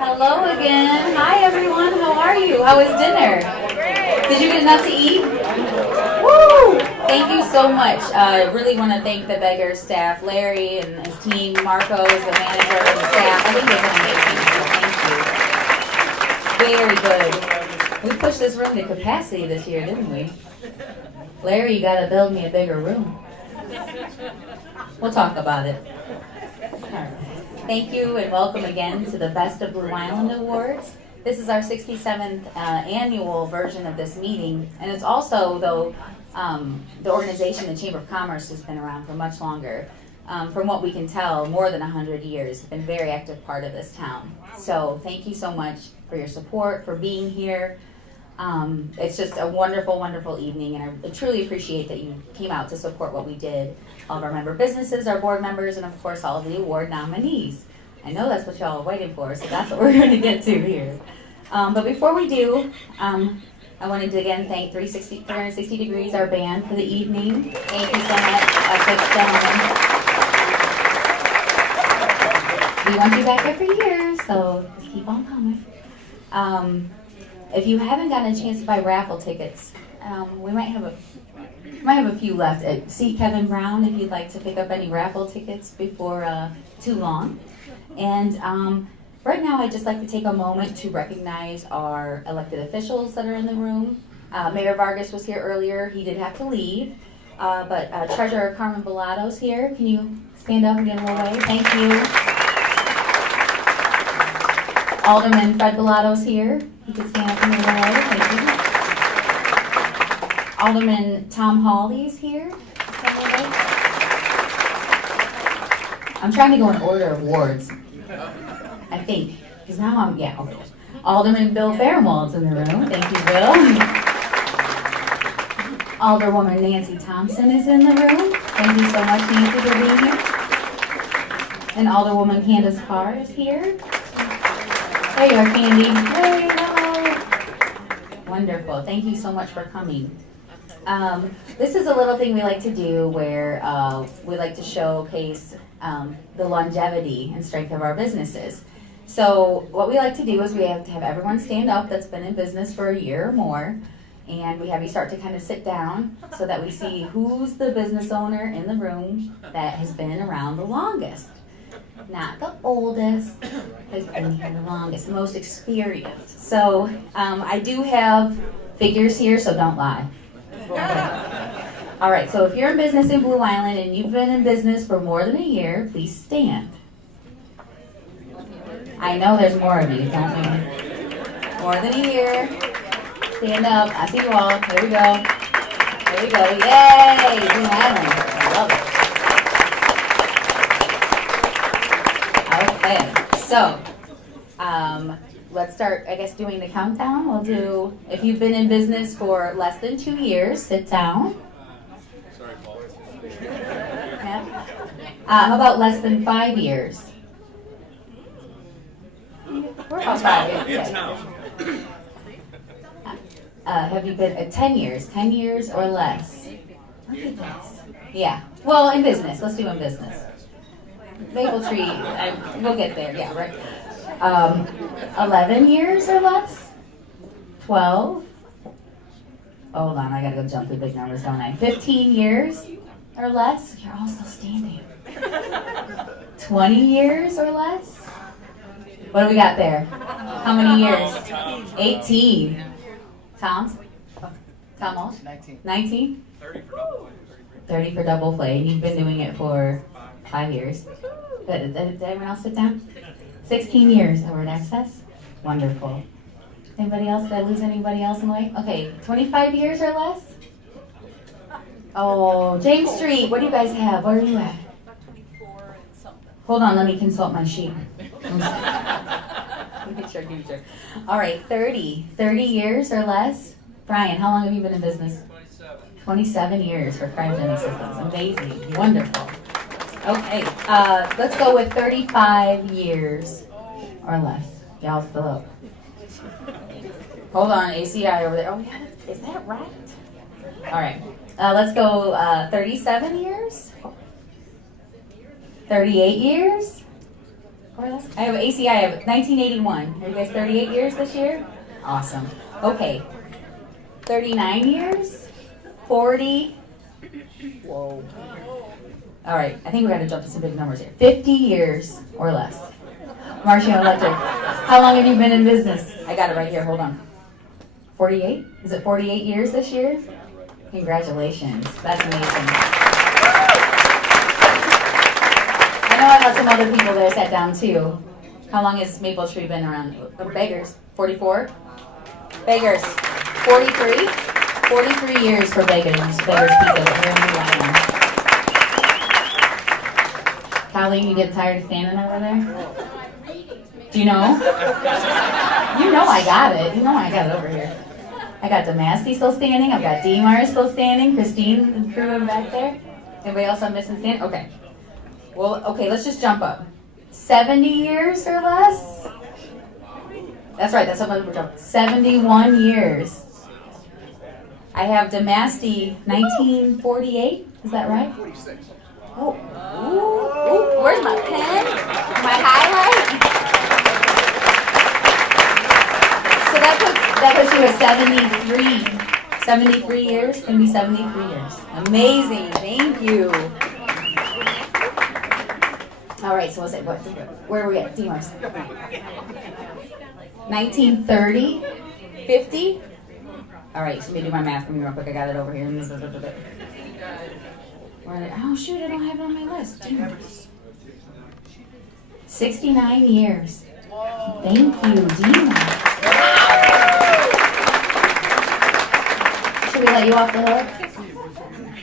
Hello again. Hi everyone. How are you? How was dinner? Did you get enough to eat? Woo! Thank you so much. Really want to thank the Beggar staff, Larry and his team, Marco is the manager and staff. I think they've been amazing. So thank you. Very good. We pushed this room to capacity this year, didn't we? Larry, you got to build me a bigger room. We'll talk about it. All right. Thank you and welcome again to the Best of Blue Island Awards. This is our 67th annual version of this meeting, and it's also, though, the organization, the Chamber of Commerce, has been around for much longer. From what we can tell, more than 100 years, been a very active part of this town. So thank you so much for your support, for being here. It's just a wonderful, wonderful evening, and I truly appreciate that you came out to support what we did. All of our member businesses, our board members, and of course all of the award nominees. I know that's what y'all are waiting for, so that's what we're going to get to here. But before we do, I wanted to again thank 360 Degrees, our band, for the evening. Thank you so much, gentlemen. We want you back every year, so just keep on coming. If you haven't gotten a chance to buy raffle tickets, we might have a few left. See Kevin Brown if you'd like to pick up any raffle tickets before too long. And right now I'd just like to take a moment to recognize our elected officials that are in the room. Mayor Vargas was here earlier. He did have to leave. But Treasurer Carmen Bellado's here. Can you stand up and get a little wave? Thank you. Alderman Fred Bellado's here. You can stand up and get a little wave. Thank you. Alderman Tom Hawley's here. I'm trying to go in order of wards, I think, because now okay. Alderman Bill Fairwald's in the room. Thank you, Bill. Alderwoman Nancy Thompson is in the room. Thank you so much, Nancy, for being here. And Alderwoman Candace Carr is here. There you are, Candy. Hey, hello. Wonderful. Thank you so much for coming. This is a little thing we like to do where we like to showcase the longevity and strength of our businesses. So what we like to do is we have to have everyone stand up that's been in business for a year or more, and we have you start to kind of sit down so that we see who's the business owner in the room that has been around the longest. Not the oldest, has been here the longest, the most experienced. So I do have figures here, so don't lie. All right, so if you're in business in Blue Island and you've been in business for more than a year, please stand. I know there's more of you, don't we? More than a year. Stand up. I see you all. Here we go. Here we go. Yay! Blue Island. I love it. Okay, so let's start, I guess, doing the countdown. We'll do, if you've been in business for less than 2 years, sit down. Sorry, Paul. Yeah. How about less than 5 years? We're about 5 years. Okay. Have you been at 10 years? 10 years or less? Look at this. Yeah. Well, in business. Let's do in business. Maple Tree, we'll get there. Yeah, right. 11 years or less? 12? Hold on, I gotta go jump through big numbers, don't I? 15 years or less? You're all still standing. 20 years or less? What do we got there? How many years? 18. Tom? Tom Walsh? 19? 30 for double play. And you've been doing it for 5 years. Good. Did anyone else sit down? 16 years. Or in excess? Wonderful. Anybody else? Did I lose anybody else in the way? Okay, 25 years or less? Oh, James Street. What do you guys have? Where are you at? 24 and something. Hold on, let me consult my sheet. Sure. All right, 30 years or less? Brian, how long have you been in business? 27 years for cryogenic systems. Amazing. Wonderful. Okay, let's go with 35 years or less. Y'all still up. Hold on, ACI over there. Oh, yeah, is that right? All right, let's go 37 years? 38 years? Or less? I have ACI, I have 1981. Are you guys 38 years this year? Awesome. Okay. 39 years? 40? Whoa. All right, I think we got to jump to some big numbers here. 50 years or less. Martian Electric. How long have you been in business? I got it right here. Hold on. 48? Is it 48 years this year? Congratulations. That's amazing. I know I got some other people that sat down too. How long has Maple Tree been around? Beggars. 44? Beggars. 43? 43 years for Beggars. Beggars Pizza. But here in New Orleans. Colleen, you get tired of standing over there? Do you know? You know I got it. You know I got it over here. I got Damasty still standing. I've got Demar still standing. Christine and crew back there. Anybody else I'm missing standing? Okay. Well, okay, let's just jump up. 70 years or less? That's right, that's what we're jumping. 71 years. I have Damasty 1948. Is that right? 46. Oh. Ooh. Where's my pen? My highlight? So that puts you at 73. 73 years? Gonna be 73 years. Amazing. Thank you. All right, so where are we at? Demars. 1930? 50? All right, so let me do my math for me real quick. I got it over here. Oh, shoot, I don't have it on my list. Demars. 69 years. Thank you, Demars. Should we let you off the hook?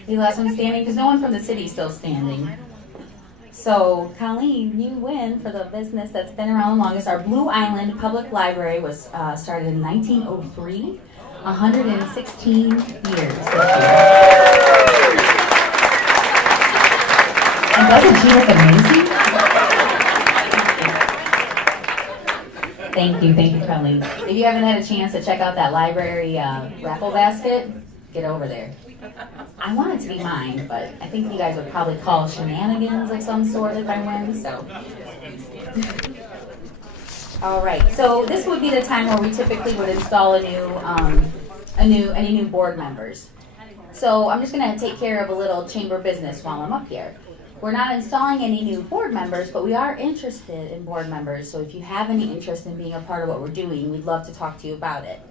The last one standing? Because no one from the city is still standing. So, Colleen, you win for the business that's been around the longest. Our Blue Island Public Library was started in 1903. 116 years this year. And doesn't she look amazing? Thank you, Colleen. If you haven't had a chance to check out that library raffle basket, get over there. I want it to be mine, but I think you guys would probably call shenanigans of some sort if I win, so. All right, so this would be the time where we typically would install any new board members. So I'm just gonna take care of a little chamber business while I'm up here. We're not installing any new board members, but we are interested in board members. So if you have any interest in being a part of what we're doing, we'd love to talk to you about it.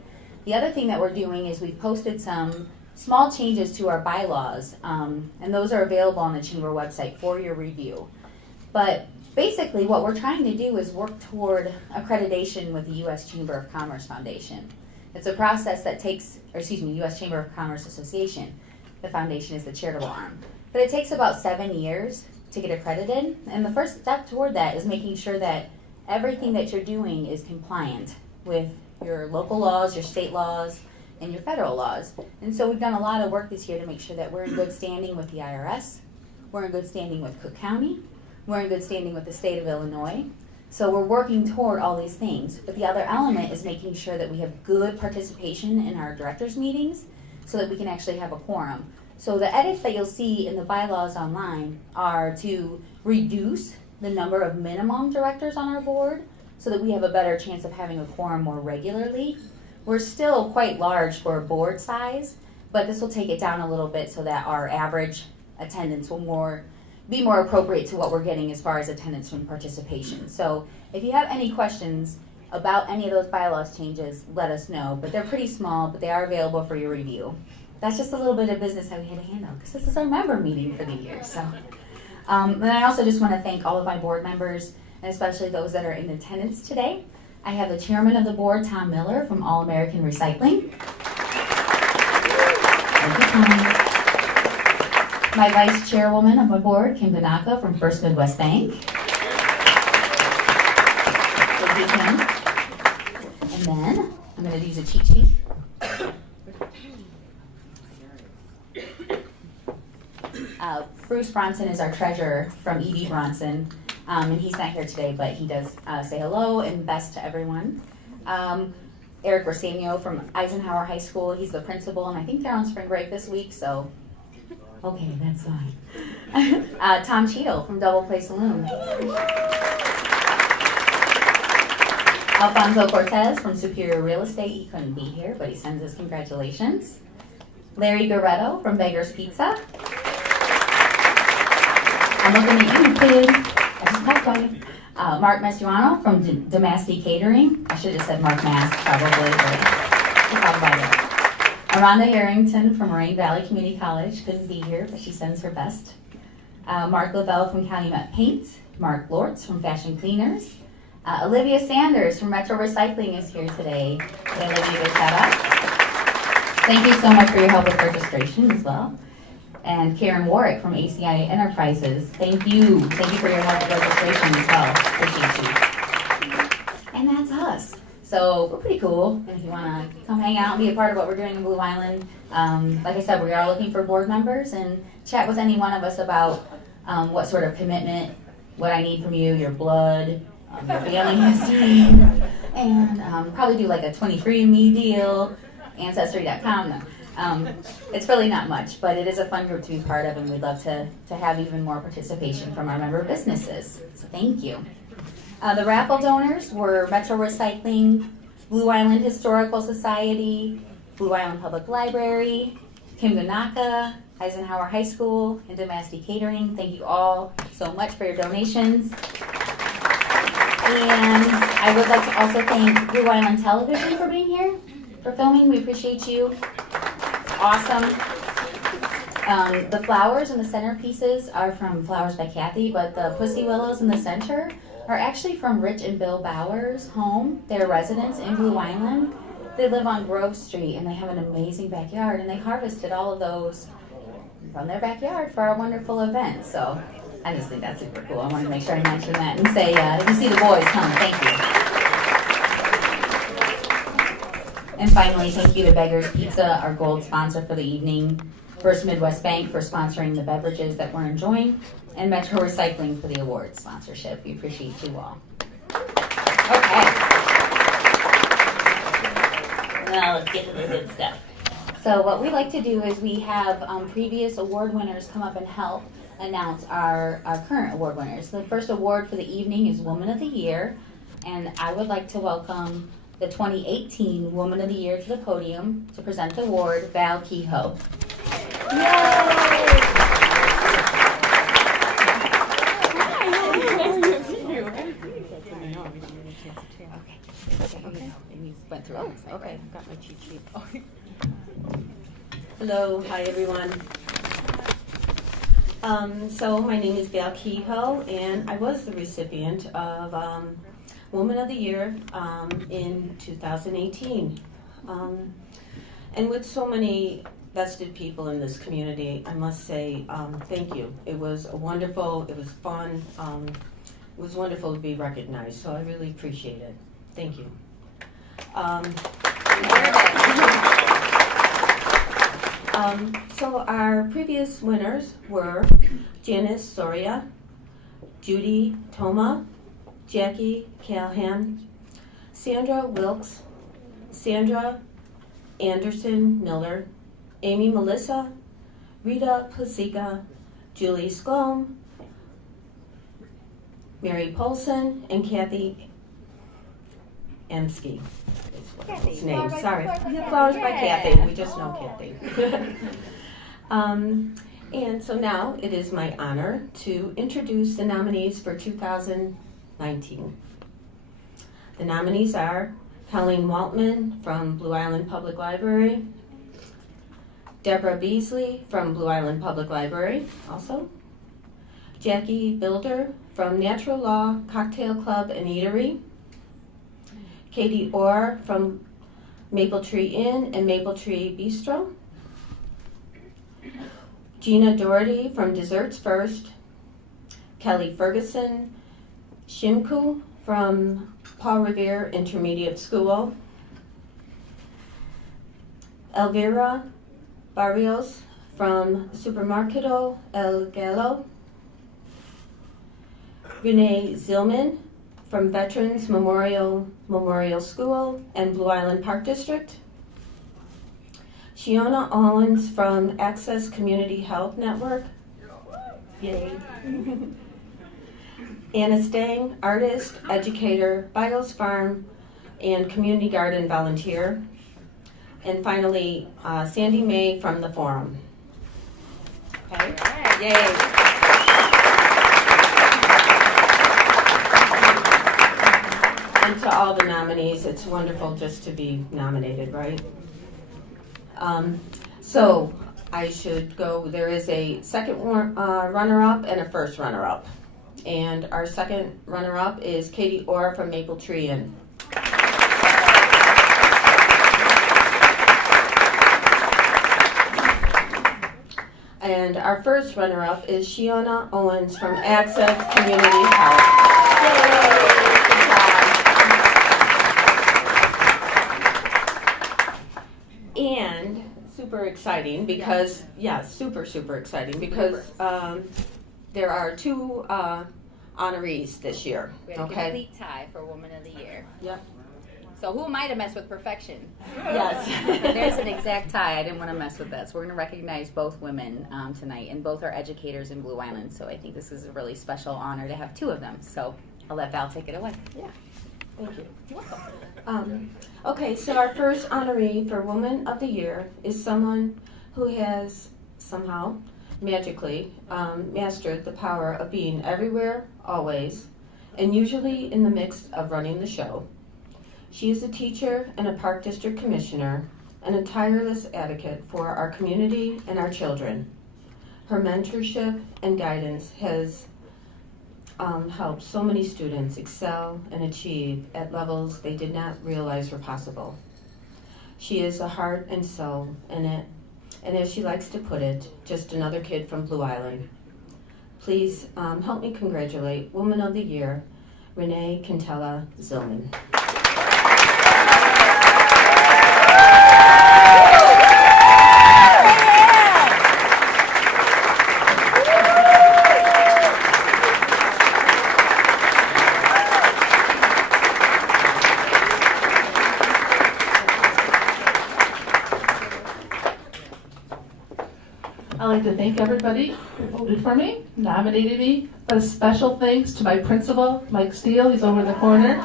The other thing that we're doing is we've posted some small changes to our bylaws, and those are available on the chamber website for your review. But basically what we're trying to do is work toward accreditation with the U.S. Chamber of Commerce Foundation. It's a process that takes, U.S. Chamber of Commerce Association. The foundation is the charitable arm. But it takes about 7 years to get accredited, and the first step toward that is making sure that everything that you're doing is compliant with your local laws, your state laws, and your federal laws. And so we've done a lot of work this year to make sure that we're in good standing with the IRS, we're in good standing with Cook County, we're in good standing with the state of Illinois. So we're working toward all these things. But the other element is making sure that we have good participation in our directors' meetings so that we can actually have a quorum. So the edits that you'll see in the bylaws online are to reduce the number of minimum directors on our board so that we have a better chance of having a quorum more regularly. We're still quite large for a board size, but this will take it down a little bit so that our average attendance will be more appropriate to what we're getting as far as attendance and participation. So if you have any questions about any of those bylaws changes, let us know. But they're pretty small, but they are available for your review. That's just a little bit of business that we had to handle because this is our member meeting for the year. So, and I also just want to thank all of my board members, and especially those that are in attendance today. I have the chairman of the board, Tom Miller from All American Recycling. Thank you, Tom. My vice chairwoman of my board, Kim Tanaka from First Midwest Bank. Thank you, Kim. And then I'm going to use a cheat sheet. Bruce Bronson is our treasurer from E.B. Bronson, and he's not here today, but he does say hello and best to everyone. Eric Rosamio from Eisenhower High School, he's the principal, and I think they're on spring break this week, so okay, that's fine. Tom Cheadle from Double Play Saloon. Alfonso Cortez from Superior Real Estate. He couldn't be here, but he sends his congratulations. Larry Guerretto from Beggar's Pizza. I'm looking at you, kid. I just talked on you. Mark Mesiano from Domasti Catering. I should have said Mark Mass, probably, but we'll talk about it. Aranda Harrington from Moraine Valley Community College. Couldn't be here, but she sends her best. Mark Lavelle from Calumet Paint. Mark Lortz from Fashion Cleaners. Olivia Sanders from Metro Recycling is here today. Give Olivia a shout out. Thank you so much for your help with registration as well. And Karen Warwick from ACI Enterprises. Thank you. Thank you for your help with registration as well. Appreciate you. And that's us. So we're pretty cool. And if you want to come hang out and be a part of what we're doing in Blue Island, like I said, we are looking for board members and chat with any one of us about what sort of commitment, what I need from you, your blood, your family history, and probably do like a 23andMe deal, Ancestry.com. No. It's really not much, but it is a fun group to be part of, and we'd love to have even more participation from our member businesses. So thank you. The raffle donors were Metro Recycling, Blue Island Historical Society, Blue Island Public Library, Kimganaka, Eisenhower High School, and Domasti Catering. Thank you all so much for your donations. And I would like to also thank Blue Island Television for being here, for filming. We appreciate you. It's awesome. The flowers and the centerpieces are from Flowers by Kathy, but the pussy willows in the center are actually from Rich and Bill Bauer's home, their residence in Blue Island. They live on Grove Street, and they have an amazing backyard, and they harvested all of those from their backyard for our wonderful event. So I just think that's super cool. I wanted to make sure I mention that and say, if you see the boys, come, thank you. And finally, thank you to Beggar's Pizza, our gold sponsor for the evening, First Midwest Bank for sponsoring the beverages that we're enjoying, and Metro Recycling for the award sponsorship. We appreciate you all. Okay. Now let's get to the good stuff. So what we like to do is we have previous award winners come up and help announce our current award winners. The first award for the evening is Woman of the Year, and I would like to welcome the 2018 Woman of the Year to the podium to present the award, Val Kehoe. Yay! Went through. Okay, I've got my cheat sheet. Hello, hi everyone. So my name is Val Kehoe, and I was the recipient of Woman of the Year in 2018. And with so many vested people in this community, I must say thank you. It was wonderful, it was fun, it was wonderful to be recognized, so I really appreciate it. Thank you. So our previous winners were Janice Soria, Judy Toma, Jackie Callahan, Sandra Wilkes, Sandra Anderson Miller, Amy Melissa, Rita Pasica, Julie Schlom, Mary Polson, and Kathy Emsky. His name. Sorry. Flowers by Kathy. We just know Kathy. And so now it is my honor to introduce the nominees for 2019. The nominees are Colleen Waltman from Blue Island Public Library, Deborah Beasley from Blue Island Public Library, also, Jackie Bilder from Natural Law Cocktail Club and Eatery, Katie Orr from Maple Tree Inn and Maple Tree Bistro, Gina Doherty from Desserts First, Kelly Ferguson Shimku from Paul Revere Intermediate School, Elvira Barrios from Supermarketo El Gallo, Renee Zylman from Veterans Memorial School and Blue Island Park District, Shiona Owens from Access Community Health Network, yay. Anna Stang, artist, educator, Bios Farm, and community garden volunteer. And finally, Sandy May from the forum. Okay. All right, yay. And to all the nominees, it's wonderful just to be nominated, right? So I should go, there is a second runner-up and a first runner-up. And our second runner-up is Katie Orr from Maple Tree Inn. And our first runner-up is Shiona Owens from Access Community Health. Yay! Good job. And super exciting because, super exciting because there are two honorees this year. We have a complete tie for Woman of the Year. Yep. So who am I to mess with perfection? Yes. There's an exact tie. I didn't want to mess with that. So we're going to recognize both women tonight, and both are educators in Blue Island. So I think this is a really special honor to have two of them. So I'll let Val take it away. Yeah. Thank you. You're welcome. Okay, so our first honoree for Woman of the Year is someone who has somehow, magically, mastered the power of being everywhere, always, and usually in the midst of running the show. She is a teacher and a Park District Commissioner and a tireless advocate for our community and our children. Her mentorship and guidance has helped so many students excel and achieve at levels they did not realize were possible. She is a heart and soul in it, and as she likes to put it, just another kid from Blue Island. Please help me congratulate Woman of the Year, Renee Cantelo-Zylman. I'd like to thank everybody who voted for me, nominated me. A special thanks to my principal, Mike Steele, he's over in the corner,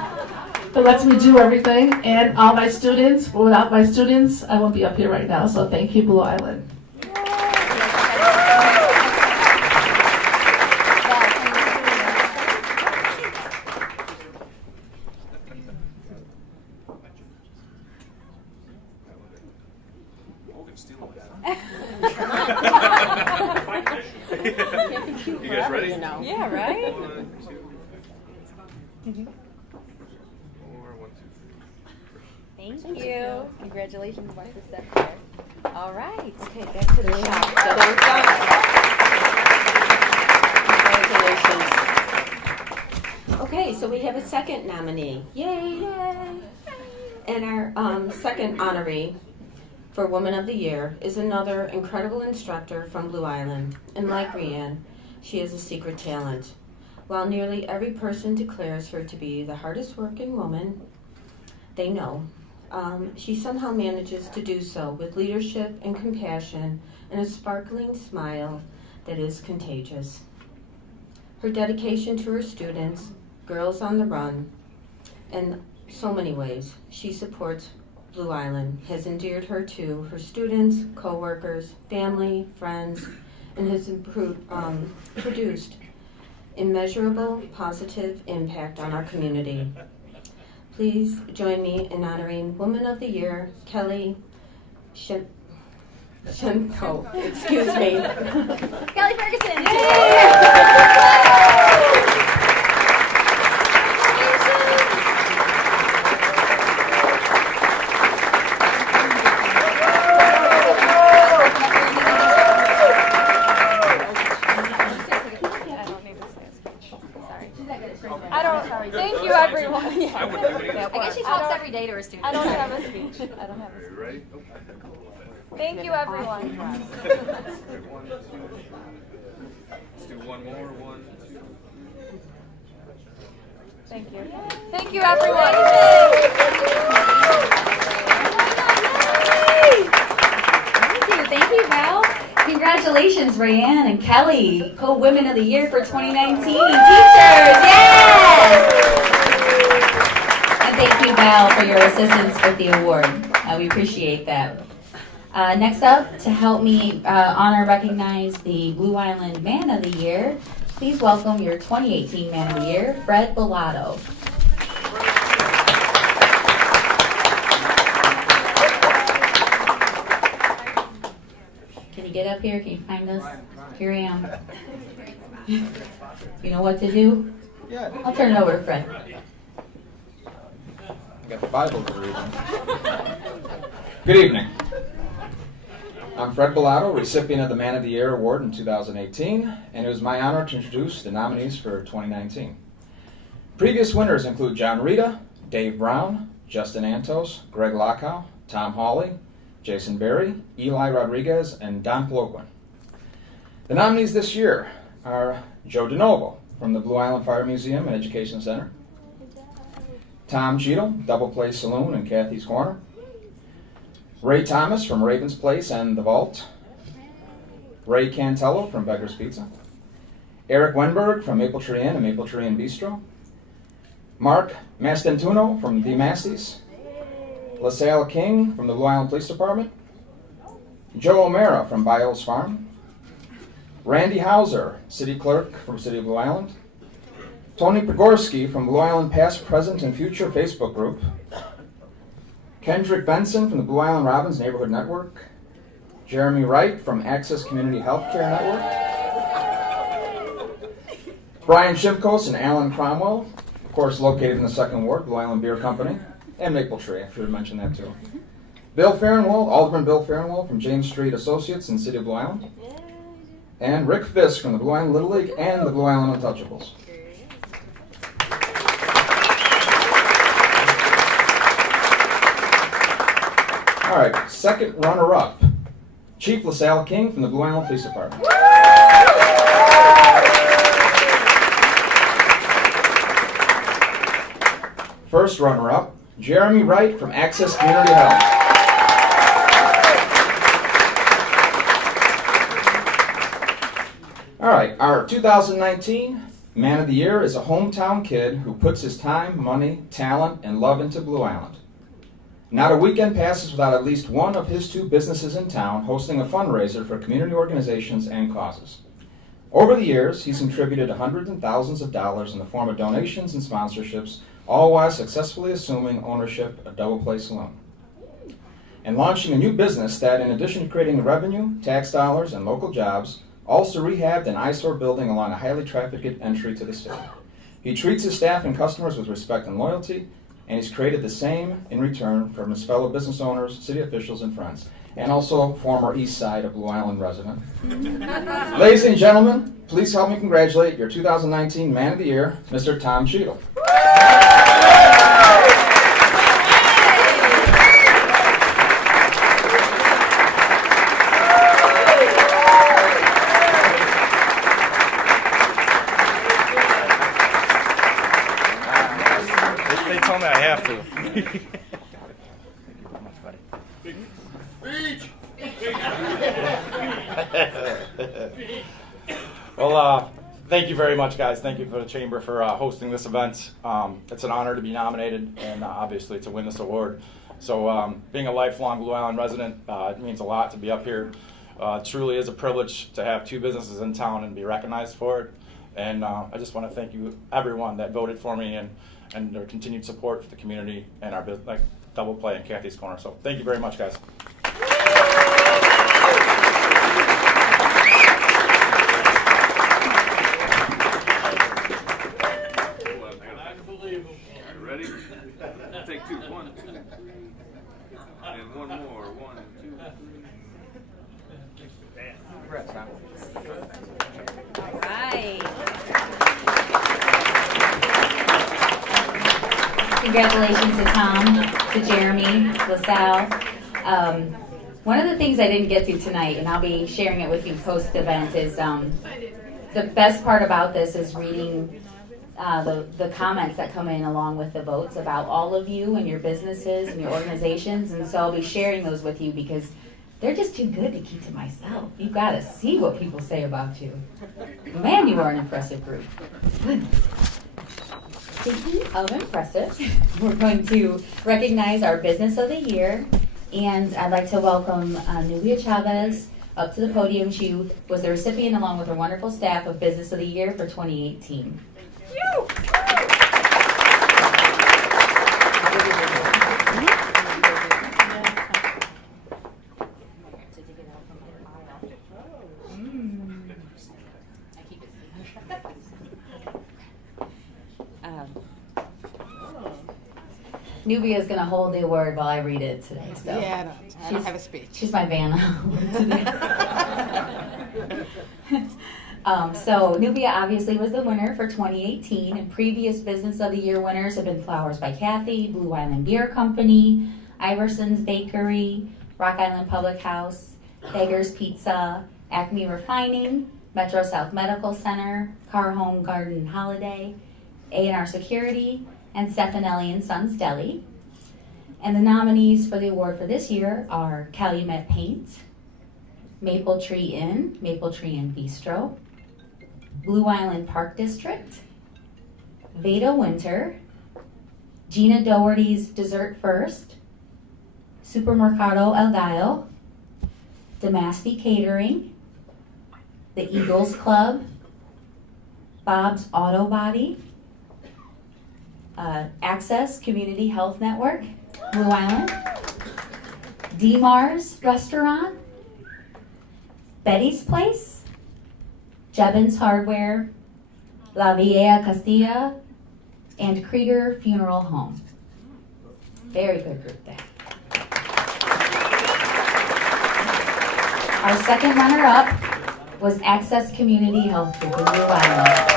who lets me do everything, and all my students. Without my students, I won't be up here right now, so thank you, Blue Island. You guys ready? Yeah, right? 1, 2, 4, 1, 2, 3. Thank you. Congratulations, Martha Steph. All right. Okay, back to the shop. So there we go. Congratulations. Okay, so we have a second nominee. Yay! And our second honoree for Woman of the Year is another incredible instructor from Blue Island. And like Rianne, she is a secret talent. While nearly every person declares her to be the hardest working woman they know, she somehow manages to do so with leadership and compassion and a sparkling smile that is contagious. Her dedication to her students, Girls on the Run, and so many ways she supports Blue Island has endeared her to her students, co-workers, family, friends, and has produced immeasurable positive impact on our community. Please join me in honoring Woman of the Year, Kelly Shemko. Excuse me. Kelly Ferguson. Thank you, everyone. I wouldn't do anything. I guess she talks every day to her students. I don't have a speech. Are you ready? Thank you, everyone. 1, 2. Let's do one more. 1, 2. Thank you. Thank you, everyone. Thank you, Val. Congratulations, Rayanne and Kelly, Co-Women of the Year for 2019. Teachers, yes! And thank you, Val, for your assistance with the award. We appreciate that. Next up, to help me honor and recognize the Blue Island Man of the Year, please welcome your 2018 Man of the Year, Fred Bellato. Can you get up here? Can you find us? Here I am. You know what to do? Yeah, I'll turn it over to Fred. I got the Bible to read. Good evening. I'm Fred Bellato, recipient of the Man of the Year Award in 2018, and it was my honor to introduce the nominees for 2019. Previous winners include John Rita, Dave Brown, Justin Antos, Greg Lockow, Tom Hawley, Jason Berry, Eli Rodriguez, and Don Ploquin. The nominees this year are Joe DeNovo from the Blue Island Fire Museum and Education Center, Tom Cheadle, Double Play Saloon and Kathy's Corner, Ray Thomas from Raven's Place and The Vault, Ray Cantello from Beggar's Pizza, Eric Wenberg from Maple Tree Inn and Maple Tree Inn Bistro, Mark Mastentuno from The Masties, LaSalle King from the Blue Island Police Department, Joe O'Mara from Biles Farm, Randy Hauser, City Clerk from City of Blue Island, Tony Pogorski from Blue Island Past, Present, and Future Facebook Group, Kendrick Benson from the Blue Island Robins Neighborhood Network, Jeremy Wright from Access Community Healthcare Network, Brian Shimkos and Alan Cromwell, of course located in the 2nd Ward, Blue Island Beer Company, and Maple Tree, I should have mentioned that too. Bill Farnwell, Alderman Bill Farnwell from James Street Associates in City of Blue Island, and Rick Fisk from the Blue Island Little League and the Blue Island Untouchables. All right, second runner-up, Chief LaSalle King from the Blue Island Police Department. First runner-up, Jeremy Wright from Access Community Health. All right, our 2019 Man of the Year is a hometown kid who puts his time, money, talent, and love into Blue Island. Not a weekend passes without at least one of his 2 businesses in town hosting a fundraiser for community organizations and causes. Over the years, he's contributed hundreds and thousands of dollars in the form of donations and sponsorships, all while successfully assuming ownership of Double Play Saloon and launching a new business that, in addition to creating revenue, tax dollars, and local jobs, also rehabbed an eyesore building along a highly trafficked entry to the city. He treats his staff and customers with respect and loyalty, and he's created the same in return from his fellow business owners, city officials, and friends, and also former East Side of Blue Island resident. Ladies and gentlemen, please help me congratulate your 2019 Man of the Year, Mr. Tom Cheadle. They told me I have to. Well, thank you very much, guys. Thank you for the Chamber for hosting this event. It's an honor to be nominated and obviously to win this award. So being a lifelong Blue Island resident, it means a lot to be up here. It truly is a privilege to have 2 businesses in town and be recognized for it. And I just want to thank you, everyone that voted for me and their continued support for the community and our business, like Double Play and Kathy's Corner. So thank you very much, guys. Ready? Take 2. 1, 2. And one more. 1, 2, 3. Congrats, Tom. All right. Congratulations to Tom, to Jeremy, LaSalle. One of the things I didn't get to tonight, and I'll be sharing it with you post-event, is the best part about this is reading the comments that come in along with the votes about all of you and your businesses and your organizations. And so I'll be sharing those with you because they're just too good to keep to myself. You've got to see what people say about you. Man, you are an impressive group. Goodness. Speaking of impressive, we're going to recognize our Business of the Year, and I'd like to welcome Nubia Chavez up to the podium. She was the recipient, along with her wonderful staff, of Business of the Year for 2018. Nubia is going to hold the award while I read it today. So Yeah, I don't have a speech. She's my Vanna. So Nubia obviously was the winner for 2018, and previous Business of the Year winners have been Flowers by Kathy, Blue Island Beer Company, Iverson's Bakery, Rock Island Public House, Beggar's Pizza, Acme Refining, Metro South Medical Center, Car Home Garden Holiday, A&R Security, and Stefanelli and Sons Deli. And the nominees for the award for this year are Calumet Paint, Maple Tree Inn, Maple Tree Inn Bistro, Blue Island Park District, Veda Winter, Gina Doherty's Dessert First, Supermercado El Gallo, Damasti Catering, the Eagles Club, Bob's Auto Body, Access Community Health Network, Blue Island, D-Mars Restaurant, Betty's Place, Jebben's Hardware, La Villa Castilla, and Krieger Funeral Home. Very good group there. Our second runner-up was Access Community Health Group in Blue Island.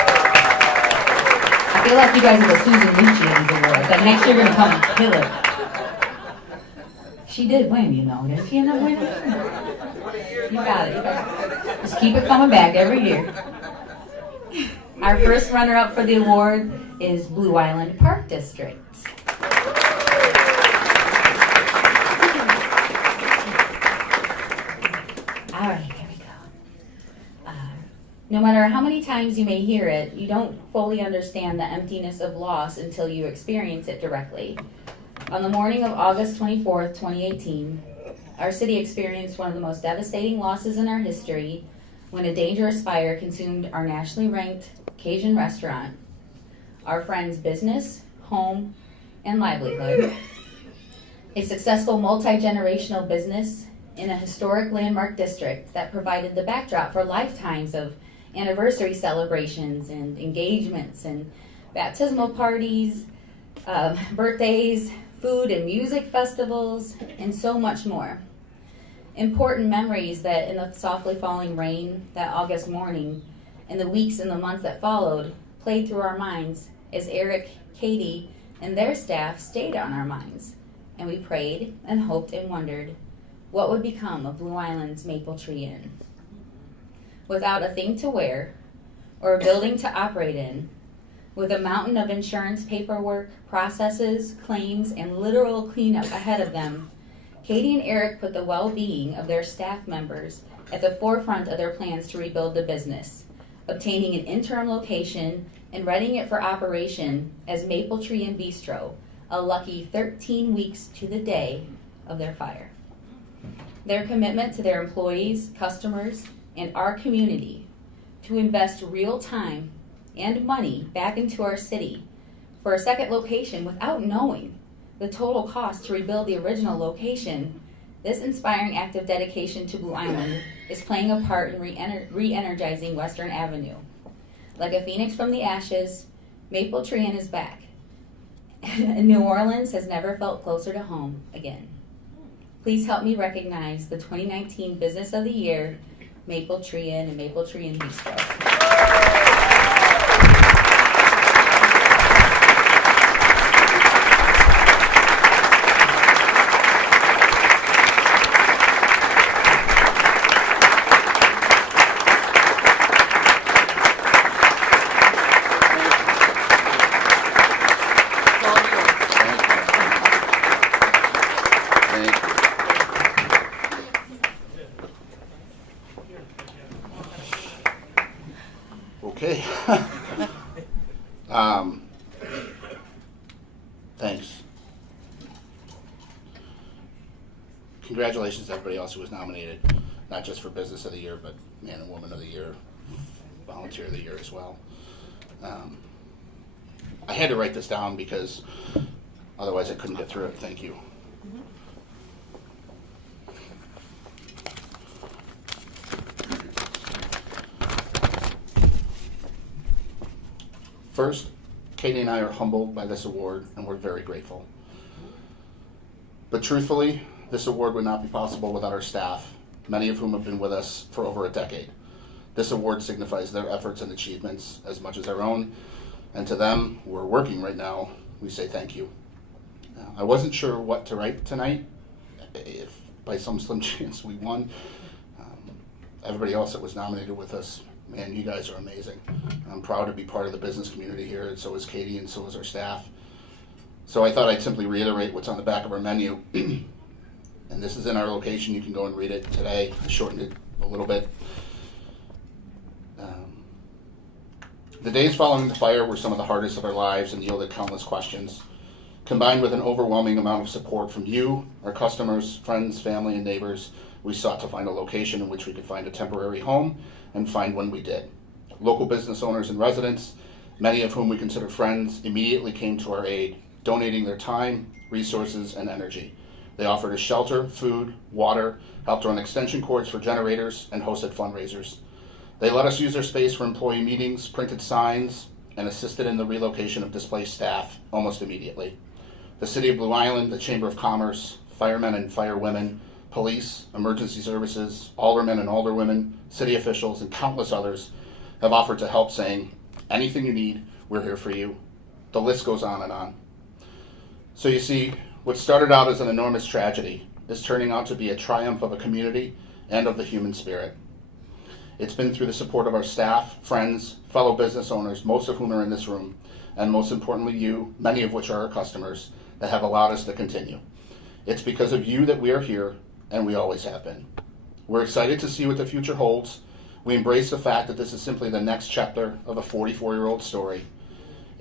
I feel like you guys are the Susan Lucci of the world. Like next year you're gonna come and kill it. She did win, you know. Did she end up winning? You got it. Just keep it coming back every year. Our first runner-up for the award is Blue Island Park District. All right, here we go. No matter how many times you may hear it, you don't fully understand the emptiness of loss until you experience it directly. On the morning of August 24th, 2018, our city experienced one of the most devastating losses in our history when a dangerous fire consumed our nationally ranked Cajun restaurant, our friend's business, home, and livelihood. A successful multi-generational business in a historic landmark district that provided the backdrop for lifetimes of anniversary celebrations and engagements and baptismal parties, birthdays, food and music festivals, and so much more. Important memories that in the softly falling rain that August morning and the weeks and the months that followed played through our minds as Eric, Katie, and their staff stayed on our minds. And we prayed and hoped and wondered what would become of Blue Island's Maple Tree Inn. Without a thing to wear or a building to operate in, with a mountain of insurance paperwork, processes, claims, and literal cleanup ahead of them, Katie and Eric put the well-being of their staff members at the forefront of their plans to rebuild the business, obtaining an interim location and readying it for operation as Maple Tree Inn Bistro, a lucky 13 weeks to the day of their fire. Their commitment to their employees, customers, and our community to invest real time and money back into our city for a second location without knowing the total cost to rebuild the original location, this inspiring act of dedication to Blue Island is playing a part in re-energizing Western Avenue. Like a phoenix from the ashes, Maple Tree Inn is back. New Orleans has never felt closer to home again. Please help me recognize the 2019 Business of the Year, Maple Tree Inn and Maple Tree Inn Bistro. congratulations to everybody else who was nominated, not just for Business of the Year, but Man and Woman of the Year, Volunteer of the Year as well. I had to write this down because otherwise I couldn't get through it. Thank you. First, Katie and I are humbled by this award, and we're very grateful. But truthfully, this award would not be possible without our staff, many of whom have been with us for over a decade. This award signifies their efforts and achievements as much as our own, and to them, who are working right now, we say thank you. I wasn't sure what to write tonight, if by some slim chance we won. Everybody else that was nominated with us, man, you guys are amazing. I'm proud to be part of the business community here, and so is Katie, and so is our staff. So I thought I'd simply reiterate what's on the back of our menu. And this is in our location. You can go and read it today. I shortened it a little bit. The days following the fire were some of the hardest of our lives and yielded countless questions, combined with an overwhelming amount of support from you, our customers, friends, family, and neighbors. We sought to find a location in which we could find a temporary home, and find one we did. Local business owners and residents, many of whom we consider friends, immediately came to our aid, donating their time, resources, and energy. They offered us shelter, food, water, helped run extension cords for generators, and hosted fundraisers. They let us use their space for employee meetings, printed signs, and assisted in the relocation of displaced staff almost immediately. The City of Blue Island, the Chamber of Commerce, firemen and firewomen, police, emergency services, aldermen and alderwomen, city officials, and countless others have offered to help, saying, anything you need, we're here for you. The list goes on and on. So you see, what started out as an enormous tragedy is turning out to be a triumph of a community and of the human spirit. It's been through the support of our staff, friends, fellow business owners, most of whom are in this room, and most importantly you, many of which are our customers, that have allowed us to continue. It's because of you that we are here, and we always have been. We're excited to see what the future holds. We embrace the fact that this is simply the next chapter of a 44-year-old story.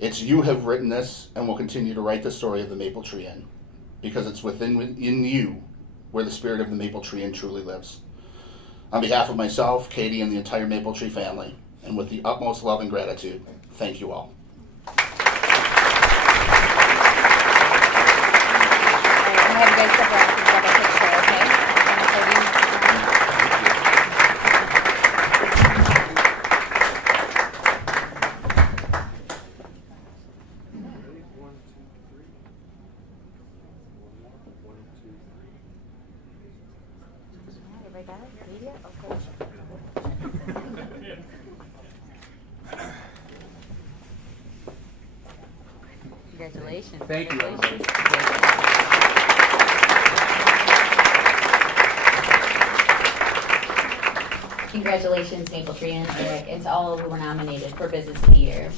It's you have written this and will continue to write the story of the Maple Tree Inn, because it's within you where the spirit of the Maple Tree Inn truly lives. On behalf of myself, Katie, and the entire Maple Tree family, and with the utmost love and gratitude, thank you all. I'll have you guys step around and grab a picture, okay? Congratulations. Thank you. Congratulations, Maple Tree and Eric, and to all who were nominated for Business of the Year.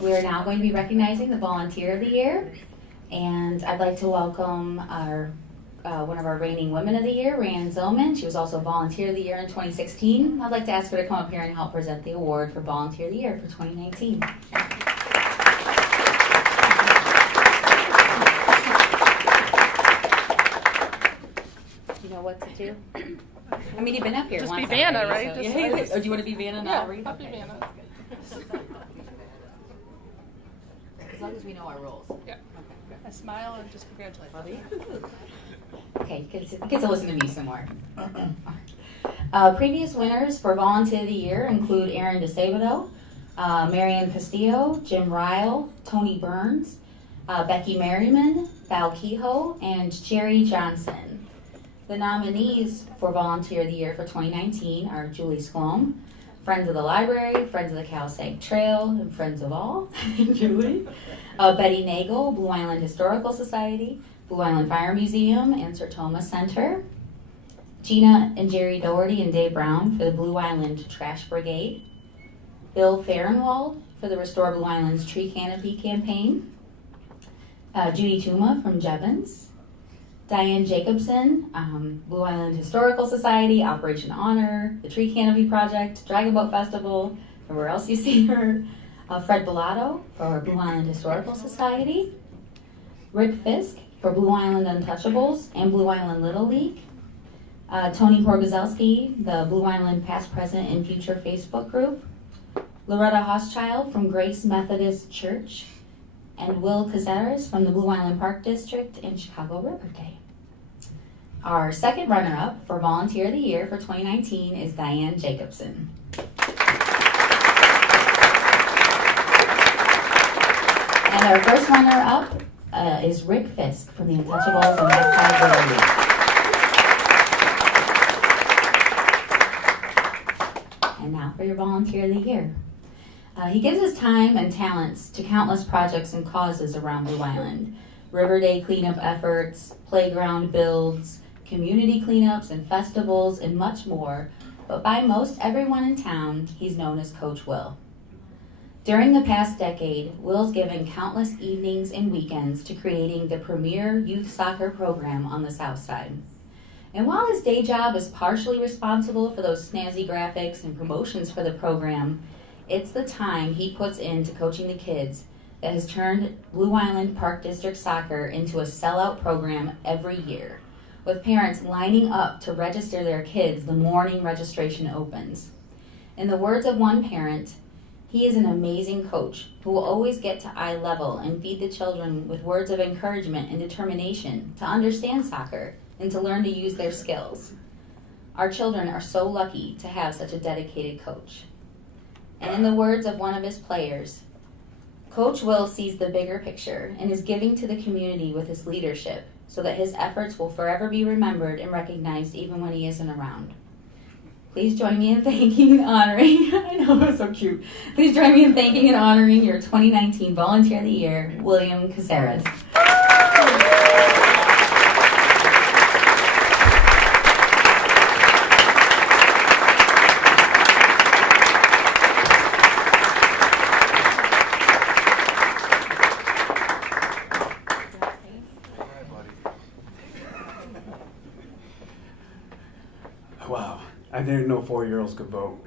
We are now going to be recognizing the Volunteer of the Year, and I'd like to welcome our one of our reigning Women of the Year, Cantelo-Zylman. She was also Volunteer of the Year in 2016. I'd like to ask her to come up here and help present the award for Volunteer of the Year for 2019. You know what to do? I mean, you've been up here Just once be Vanna, already, right? so- Just- yeah. Or do you want to be Vanna now? I'll be Vanna. As long as we know our roles. Yeah. I smile and just congratulate. Okay, you get to listen to me some more. Previous winners for Volunteer of the Year include Aaron DeSabato, Marianne Castillo, Jim Ryle, Tony Burns, Becky Merriman, Val Kehoe, and Jerry Johnson. The nominees for Volunteer of the Year for 2019 are Julie Sklom, Friends of the Library, Friends of the Cal-Sag Trail, and Friends of All, Julie. Betty Nagel, Blue Island Historical Society, Blue Island Fire Museum, and Sertoma Center. Gina and Jerry Doherty and Dave Brown for the Blue Island Trash Brigade. Bill Fahrenwald for the Restore Blue Island's Tree Canopy campaign. Judy Tuma from Jevons. Diane Jacobson, Blue Island Historical Society, Operation Honor, the Tree Canopy Project, Dragon Boat Festival, and where else you see her. Fred Bellato for Blue Island Historical Society. Rick Fisk for Blue Island Untouchables and Blue Island Little League. Tony Porgazelski, the Blue Island Past, Present, and Future Facebook group. Loretta Hochschild from Grace Methodist Church. And Will Cazares from the Blue Island Park District and Chicago River Day. Our second runner-up for Volunteer of the Year for 2019 is Diane Jacobson. And our first runner-up is Rick Fisk from the Untouchables and West Side Little League. And now for your Volunteer of the Year. He gives his time and talents to countless projects and causes around Blue Island. River Day cleanup efforts, playground builds, community cleanups and festivals, and much more. But by most everyone in town, he's known as Coach Will. During the past decade, Will's given countless evenings and weekends to creating the premier youth soccer program on the South Side. And while his day job is partially responsible for those snazzy graphics and promotions for the program, it's the time he puts into coaching the kids that has turned Blue Island Park District Soccer into a sellout program every year, with parents lining up to register their kids the morning registration opens. In the words of one parent, he is an amazing coach who will always get to eye level and feed the children with words of encouragement and determination to understand soccer and to learn to use their skills. Our children are so lucky to have such a dedicated coach. And in the words of one of his players, Coach Will sees the bigger picture and is giving to the community with his leadership so that his efforts will forever be remembered and recognized even when he isn't around. Please join me in thanking and honoring, I know, it was so cute. Please join me in thanking and honoring your 2019 Volunteer of the Year, William Cazares. Wow, I didn't know 4-year-olds could vote.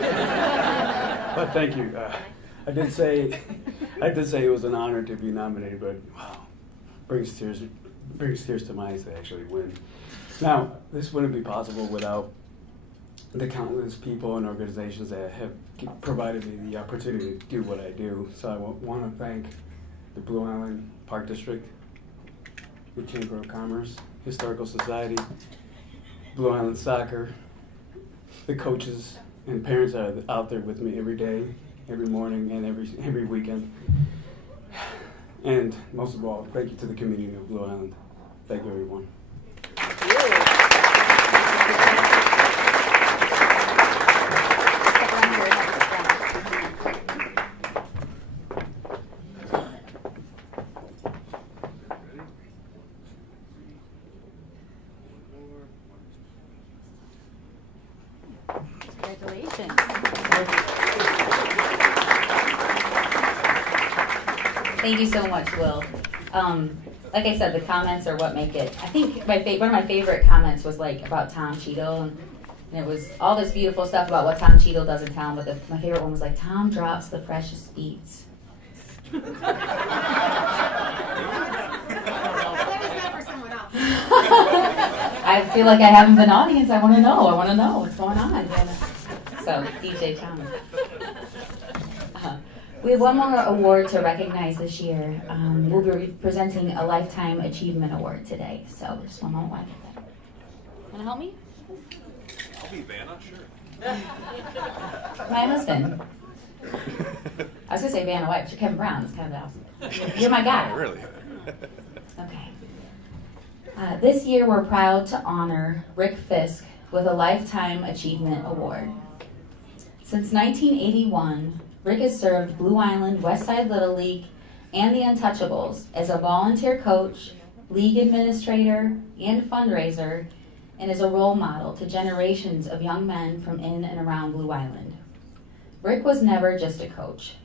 But thank you. I did say it was an honor to be nominated, but wow, brings tears to my eyes to actually win. Now, this wouldn't be possible without the countless people and organizations that have provided me the opportunity to do what I do. So I want to thank the Blue Island Park District, the Chamber of Commerce, Historical Society, Blue Island Soccer, the coaches and parents that are out there with me every day, every morning, and every weekend. And most of all, thank you to the community of Blue Island. Thank you, everyone. Congratulations. Thank you so much, Will. Like I said, the comments are what make it. I think one of my favorite comments was like about Tom Cheadle, and it was all this beautiful stuff about what Tom Cheadle does in town. But my favorite one was like, Tom drops the freshest beats. I feel like I haven't been audience. I want to know what's going on. So, DJ Tom. We have one more award to recognize this year. We'll be presenting a Lifetime Achievement Award today. So, just one moment while I get that. Want to help me? I'll be Vanna, sure. My husband. I was going to say Vanna White, but you're Kevin Brown. It's kind of awesome. You're my guy. Really? Okay. This year, we're proud to honor Rick Fisk with a Lifetime Achievement Award. Since 1981, Rick has served Blue Island, Westside Little League, and the Untouchables as a volunteer coach, league administrator, and fundraiser, and is a role model to generations of young men from in and around Blue Island. Rick was never just a coach.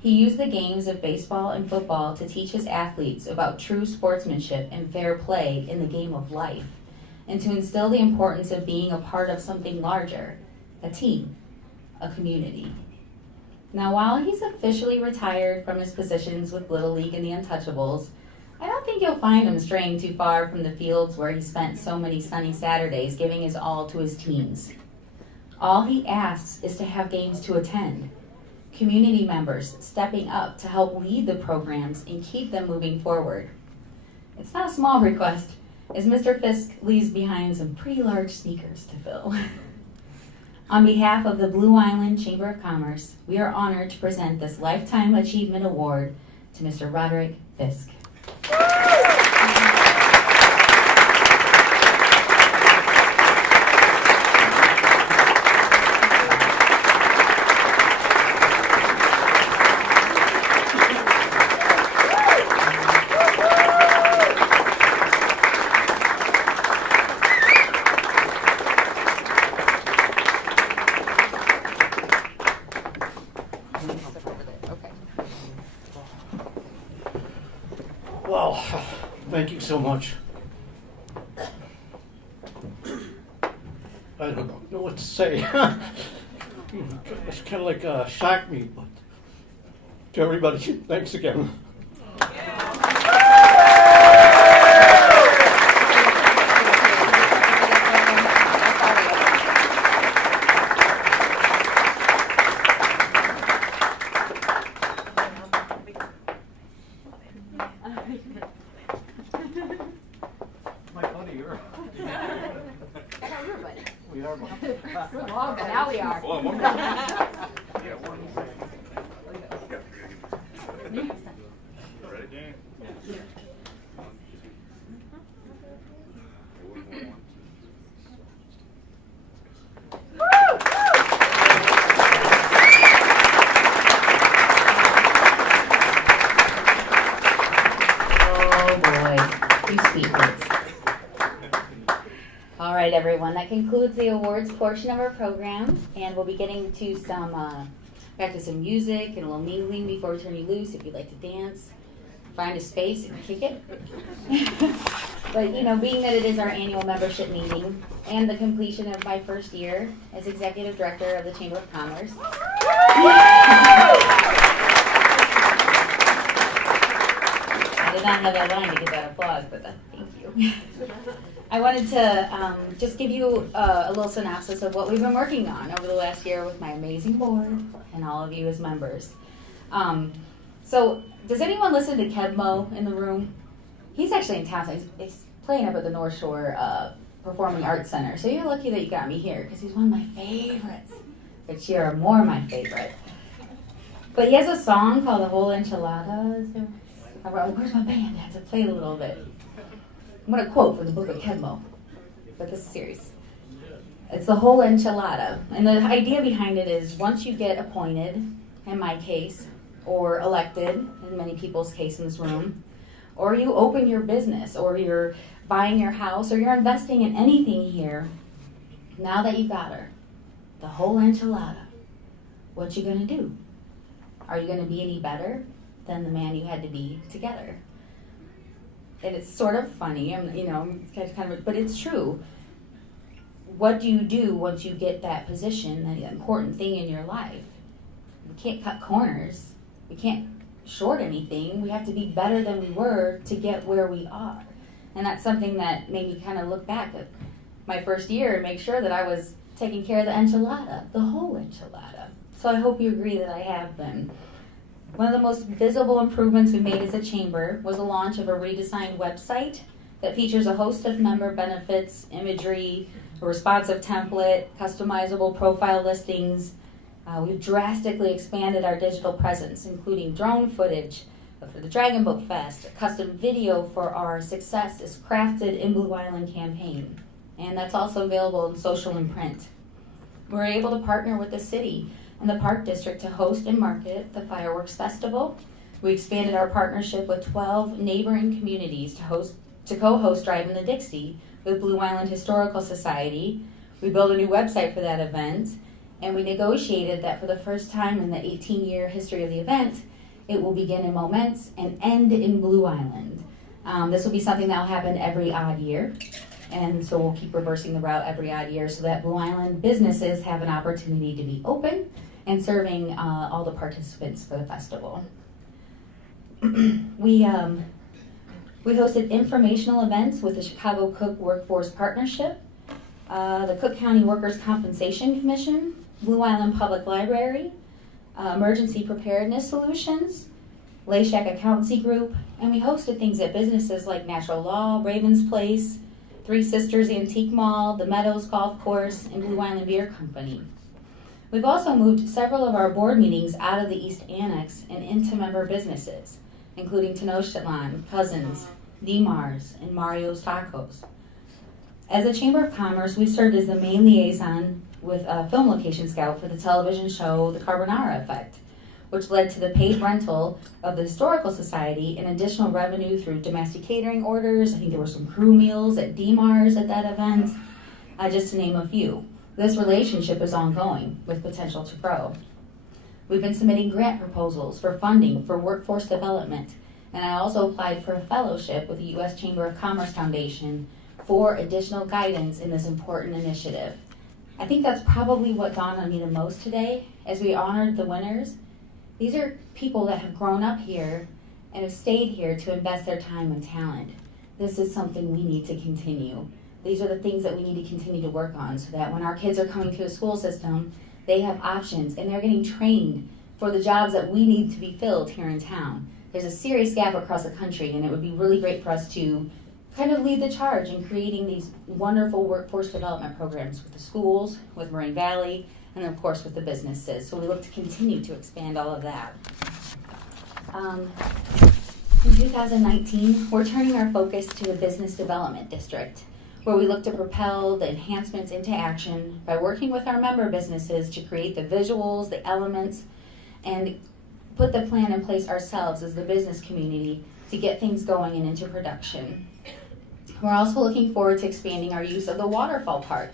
He used the games of baseball and football to teach his athletes about true sportsmanship and fair play in the game of life, and to instill the importance of being a part of something larger, a team, a community. Now, while he's officially retired from his positions with Little League and the Untouchables, I'd don't think you'll find him straying too far from the fields where he spent so many sunny Saturdays giving his all to his teams. All he asks is to have games to attend, community members stepping up to help lead the programs and keep them moving forward. It's not a small request, as Mr. Fisk leaves behind some pretty large sneakers to fill. On behalf of the Blue Island Chamber of Commerce, we are honored to present this Lifetime Achievement Award to Mr. Roderick Fisk. Well, thank you so much. I don't know what to say. It's kind of like shocked me, but to everybody, thanks again. My buddy, you're. We are one. Now we are. Hold on, one more. Yeah, one more. Ready? Oh boy, you sweet kids. All right, everyone, that concludes the awards portion of our program, and we'll be getting to back to some music and a little mingling before we turn you loose. If you'd like to dance, find a space and kick it. But being that it is our annual membership meeting and the completion of my first year as executive director of the Chamber of Commerce. I did not have that line to get that applause, but thank you. I wanted to just give you a little synopsis of what we've been working on over the last year with my amazing board and all of you as members. So, does anyone listen to Kebmo in the room? He's actually in town. He's playing up at the North Shore Performing Arts Center. So you're lucky that you got me here because he's one of my favorites. But you're more my favorite. But he has a song called The Whole Enchilada. Where's my band at? To play it a little bit. I'm going to quote from the book of Kebmo, but this is serious. It's the whole enchilada. And the idea behind it is once you get appointed, in my case, or elected, in many people's case in this room, or you open your business, or you're buying your house, or you're investing in anything here, now that you got her, the whole enchilada, what you going to do? Are you going to be any better than the man you had to be together? And it's sort of funny, but it's true. What do you do once you get that position, that important thing in your life? We can't cut corners. We can't short anything. We have to be better than we were to get where we are. And that's something that made me kind of look back at my first year and make sure that I was taking care of the enchilada, the whole enchilada. So I hope you agree that I have been. One of the most visible improvements we made as a chamber was the launch of a redesigned website that features a host of member benefits, imagery, a responsive template, customizable profile listings. We've drastically expanded our digital presence, including drone footage for the Dragon Book Fest, a custom video for our Success is Crafted in Blue Island campaign. And that's also available in social and print. We're able to partner with the city and the Park District to host and market the Fireworks Festival. We expanded our partnership with 12 neighboring communities to co-host Drive in the Dixie with Blue Island Historical Society. We built a new website for that event, and we negotiated that for the first time in the 18-year history of the event, it will begin in Moments and end in Blue Island. This will be something that will happen every odd year, and so we'll keep reversing the route every odd year so that Blue Island businesses have an opportunity to be open and serving all the participants for the festival. We We hosted informational events with the Chicago Cook Workforce Partnership, the Cook County Workers' Compensation Commission, Blue Island Public Library, Emergency Preparedness Solutions, Layshak Accountancy Group, and we hosted things at businesses like Natural Law, Ravens Place, Three Sisters Antique Mall, the Meadows Golf Course, and Blue Island Beer Company. We've also moved several of our board meetings out of the East Annex and into member businesses, including Tenochtitlan, Cousins, DeMars, and Mario's Tacos. As a Chamber of Commerce, we served as the main liaison with a film location scout for the television show The Carbonara Effect, which led to the paid rental of the Historical Society and additional revenue through domestic catering orders. I think there were some crew meals at DeMars at that event, just to name a few. This relationship is ongoing with potential to grow. We've been submitting grant proposals for funding for workforce development, and I also applied for a fellowship with the U.S. Chamber of Commerce Foundation for additional guidance in this important initiative. I think that's probably what dawned on me the most today as we honored the winners. These are people that have grown up here and have stayed here to invest their time and talent. This is something we need to continue. These are the things that we need to continue to work on so that when our kids are coming through the school system, they have options and they're getting trained for the jobs that we need to be filled here in town. There's a serious gap across the country, and it would be really great for us to kind of lead the charge in creating these wonderful workforce development programs with the schools, with Moraine Valley, and of course with the businesses. So we look to continue to expand all of that. In 2019, we're turning our focus to the Business Development District, where we look to propel the enhancements into action by working with our member businesses to create the visuals, the elements, and put the plan in place ourselves as the business community to get things going and into production. We're also looking forward to expanding our use of the Waterfall Park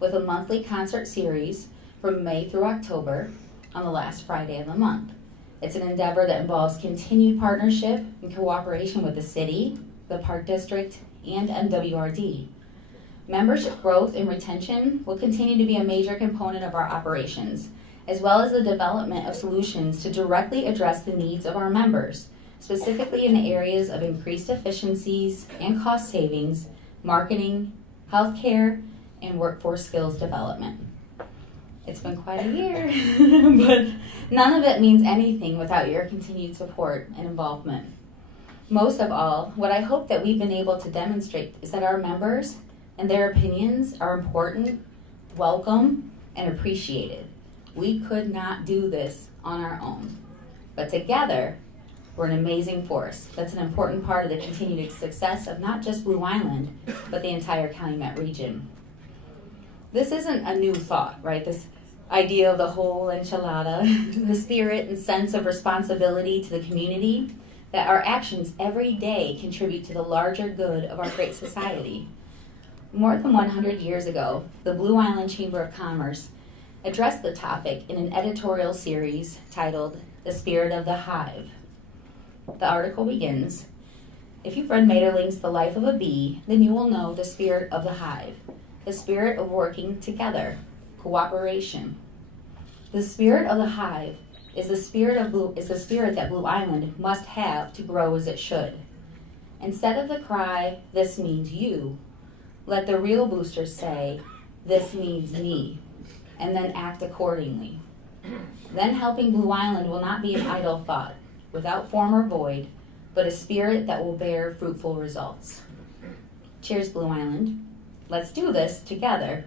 with a monthly concert series from May through October on the last Friday of the month. It's an endeavor that involves continued partnership and cooperation with the city, the Park District, and MWRD. Membership growth and retention will continue to be a major component of our operations, as well as the development of solutions to directly address the needs of our members, specifically in the areas of increased efficiencies and cost savings, marketing, healthcare, and workforce skills development. It's been quite a year, but none of it means anything without your continued support and involvement. Most of all, what I hope that we've been able to demonstrate is that our members and their opinions are important, welcome, and appreciated. We could not do this on our own, but together, we're an amazing force. That's an important part of the continued success of not just Blue Island, but the entire Calumet region. This isn't a new thought, right? This idea of the whole enchilada, the spirit and sense of responsibility to the community, that our actions every day contribute to the larger good of our great society. More than 100 years ago, the Blue Island Chamber of Commerce addressed the topic in an editorial series titled The Spirit of the Hive. The article begins, "If you've read Maeterlinck's The Life of a Bee, then you will know the spirit of the hive, the spirit of working together, cooperation. The spirit of the hive is the spirit that Blue Island must have to grow as it should. Instead of the cry, 'This means you,' let the real boosters say, 'This means me,' and then act accordingly. Then helping Blue Island will not be an idle thought, without form or void, but a spirit that will bear fruitful results. Cheers, Blue Island. Let's do this together,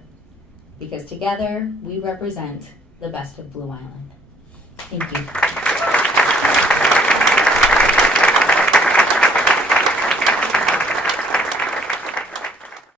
because together we represent the best of Blue Island." Thank you.